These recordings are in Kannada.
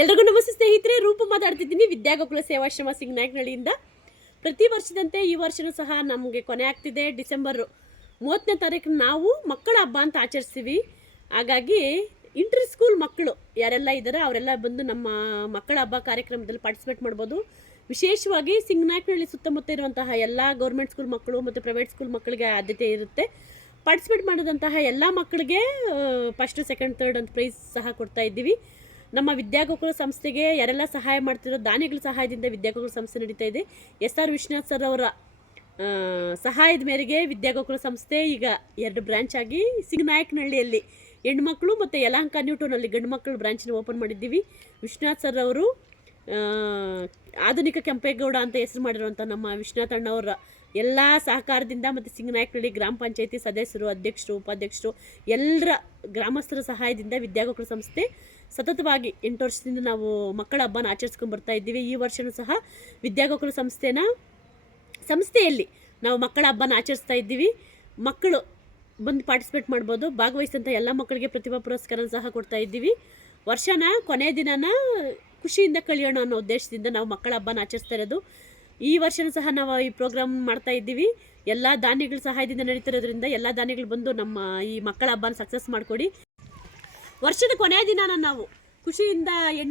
ಎಲ್ರಿಗೂ ನಮಸ್ತೆ ಸ್ನೇಹಿತರೆ, ರೂಪ ಮಾತಾಡ್ತಿದ್ದೀನಿ ವಿದ್ಯಾಗೋಕುಲ ಸೇವಾಶ್ರಮ ಸಿಂಗನಾಯಕನಹಳ್ಳಿಯಿಂದ. ಪ್ರತಿ ವರ್ಷದಂತೆ ಈ ವರ್ಷವೂ ಸಹ ನಮಗೆ ಕೊನೆ ಆಗ್ತಿದೆ. ಡಿಸೆಂಬರ್ 30ನೇ ತಾರೀಕು ನಾವು ಮಕ್ಕಳ ಹಬ್ಬ ಅಂತ ಆಚರಿಸ್ತೀವಿ. ಹಾಗಾಗಿ ಇಂಟರ್ ಸ್ಕೂಲ್ ಮಕ್ಕಳು ಯಾರೆಲ್ಲ ಇದ್ದಾರೆ ಅವರೆಲ್ಲ ಬಂದು ನಮ್ಮ ಮಕ್ಕಳ ಹಬ್ಬ ಕಾರ್ಯಕ್ರಮದಲ್ಲಿ ಪಾರ್ಟಿಸಿಪೇಟ್ ಮಾಡ್ಬೋದು. ವಿಶೇಷವಾಗಿ ಸಿಂಗನಾಯಕನಹಳ್ಳಿ ಸುತ್ತಮುತ್ತ ಇರುವಂತಹ ಎಲ್ಲ ಗೌರ್ಮೆಂಟ್ ಸ್ಕೂಲ್ ಮಕ್ಕಳು ಮತ್ತು ಪ್ರೈವೇಟ್ ಸ್ಕೂಲ್ ಮಕ್ಕಳಿಗೆ ಆದ್ಯತೆ ಇರುತ್ತೆ. ಪಾರ್ಟಿಸಿಪೇಟ್ ಮಾಡಿದಂತಹ ಎಲ್ಲ ಮಕ್ಕಳಿಗೆ ಫಸ್ಟ್, ಸೆಕೆಂಡ್, ಥರ್ಡ್ ಅಂತ ಪ್ರೈಸ್ ಸಹ ಕೊಡ್ತಾ ಇದ್ದೀವಿ. ನಮ್ಮ ವಿದ್ಯಾಗೋಕುಲ ಸಂಸ್ಥೆಗೆ ಯಾರೆಲ್ಲ ಸಹಾಯ ಮಾಡ್ತಿರೋ ದಾನಿಗಳ ಸಹಾಯದಿಂದ ವಿದ್ಯಾಗೋಕುಲ ಸಂಸ್ಥೆ ನಡೀತಾ ಇದೆ. SR ವಿಶ್ವನಾಥ್ ಸರ್ ಅವರ ಸಹಾಯದ ಮೇರೆಗೆ ವಿದ್ಯಾಗೋಕುಲ ಸಂಸ್ಥೆ ಈಗ 2 ಬ್ರಾಂಚ್ ಆಗಿ ಸಿಂಗನಾಯಕನಹಳ್ಳಿಯಲ್ಲಿ ಹೆಣ್ಮಕ್ಳು ಮತ್ತು ಯಲಹಂಕ ನ್ಯೂಟೌನಲ್ಲಿ ಗಂಡು ಮಕ್ಕಳು ಬ್ರಾಂಚನ್ನು ಓಪನ್ ಮಾಡಿದ್ದೀವಿ. ವಿಶ್ವನಾಥ್ ಸರ್ ಅವರು ಆಧುನಿಕ ಕೆಂಪೇಗೌಡ ಅಂತ ಹೆಸರು ಮಾಡಿರುವಂಥ ನಮ್ಮ ವಿಶ್ವನಾಥ್ ಅಣ್ಣವರ ಎಲ್ಲ ಸಹಕಾರದಿಂದ ಮತ್ತು ಸಿಂಗನಾಯಕನಹಳ್ಳಿ ಗ್ರಾಮ ಪಂಚಾಯತಿ ಸದಸ್ಯರು, ಅಧ್ಯಕ್ಷರು, ಉಪಾಧ್ಯಕ್ಷರು ಎಲ್ಲರ ಗ್ರಾಮಸ್ಥರ ಸಹಾಯದಿಂದ ವಿದ್ಯಾಗೋಕುಲ ಸಂಸ್ಥೆ ಸತತವಾಗಿ 8 ವರ್ಷದಿಂದ ನಾವು ಮಕ್ಕಳ ಹಬ್ಬನ ಆಚರಿಸ್ಕೊಂಡು ಬರ್ತಾ ಇದ್ದೀವಿ. ಈ ವರ್ಷವೂ ಸಹ ವಿದ್ಯಾಗೋಕುಲ ಸಂಸ್ಥೆಯಲ್ಲಿ ನಾವು ಮಕ್ಕಳ ಹಬ್ಬನ ಆಚರಿಸ್ತಾ ಇದ್ದೀವಿ. ಮಕ್ಕಳು ಬಂದು ಪಾರ್ಟಿಸಿಪೇಟ್ ಮಾಡ್ಬೋದು. ಭಾಗವಹಿಸಿದಂಥ ಎಲ್ಲ ಮಕ್ಕಳಿಗೆ ಪ್ರತಿಭಾ ಪುರಸ್ಕಾರ ಸಹ ಕೊಡ್ತಾ ಇದ್ದೀವಿ. ವರ್ಷನ ಕೊನೆಯ ದಿನನ ಖುಷಿಯಿಂದ ಕಳೆಯೋಣ ಅನ್ನೋ ಉದ್ದೇಶದಿಂದ ನಾವು ಮಕ್ಕಳ ಹಬ್ಬನ ಆಚರಿಸ್ತಾ ಇರೋದು. ಈ ವರ್ಷವೂ ಸಹ ನಾವು ಈ ಪ್ರೋಗ್ರಾಮ್ ಮಾಡ್ತಾ ಇದ್ದೀವಿ. ಎಲ್ಲ ದಾನಿಗಳ ಸಹಾಯದಿಂದ ನಡೀತಿರೋದ್ರಿಂದ ಎಲ್ಲ ದಾನಿಗಳು ಬಂದು ನಮ್ಮ ಈ ಮಕ್ಕಳ ಹಬ್ಬನ ಸಕ್ಸಸ್ ಮಾಡಿಕೊಡಿ. ವರ್ಷದ ಕೊನೆಯ ದಿನ ನಾವು ಖುಷಿಯಿಂದ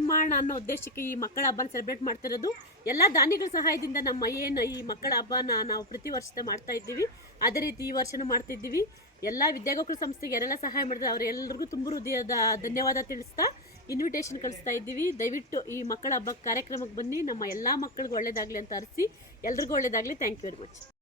ಮಾಡೋಣ ಅನ್ನೋ ಉದ್ದೇಶಕ್ಕೆ ಈ ಮಕ್ಕಳ ಹಬ್ಬನ ಸೆಲೆಬ್ರೇಟ್ ಮಾಡ್ತಿರೋದು. ಎಲ್ಲ ದಾನಿಗಳ ಸಹಾಯದಿಂದ ನಮ್ಮ ಏನು ಈ ಮಕ್ಕಳ ಹಬ್ಬನ ನಾವು ಪ್ರತಿ ವರ್ಷದ ಮಾಡ್ತಾ ಇದ್ದೀವಿ. ಅದೇ ರೀತಿ ಈ ವರ್ಷನೂ ಮಾಡ್ತಿದ್ದೀವಿ. ಎಲ್ಲ ವಿದ್ಯಾಗೋಕುಲ ಸಂಸ್ಥೆಗೆ ಯಾರೆಲ್ಲ ಸಹಾಯ ಮಾಡಿದ್ರೆ ಅವರೆಲ್ಲರಿಗೂ ತುಂಬ ಹೃದಯದ ಧನ್ಯವಾದ ತಿಳಿಸ್ತಾ ಇನ್ವಿಟೇಷನ್ ಕಳಿಸ್ತಾ ಇದ್ದೀವಿ. ದಯವಿಟ್ಟು ಈ ಮಕ್ಕಳ ಹಬ್ಬ ಕಾರ್ಯಕ್ರಮಕ್ಕೆ ಬನ್ನಿ. ನಮ್ಮ ಎಲ್ಲ ಮಕ್ಕಳಿಗೂ ಒಳ್ಳೇದಾಗಲಿ ಅಂತ ಅರಿಸಿ ಎಲ್ರಿಗೂ ಒಳ್ಳೇದಾಗಲಿ. Thank you very much.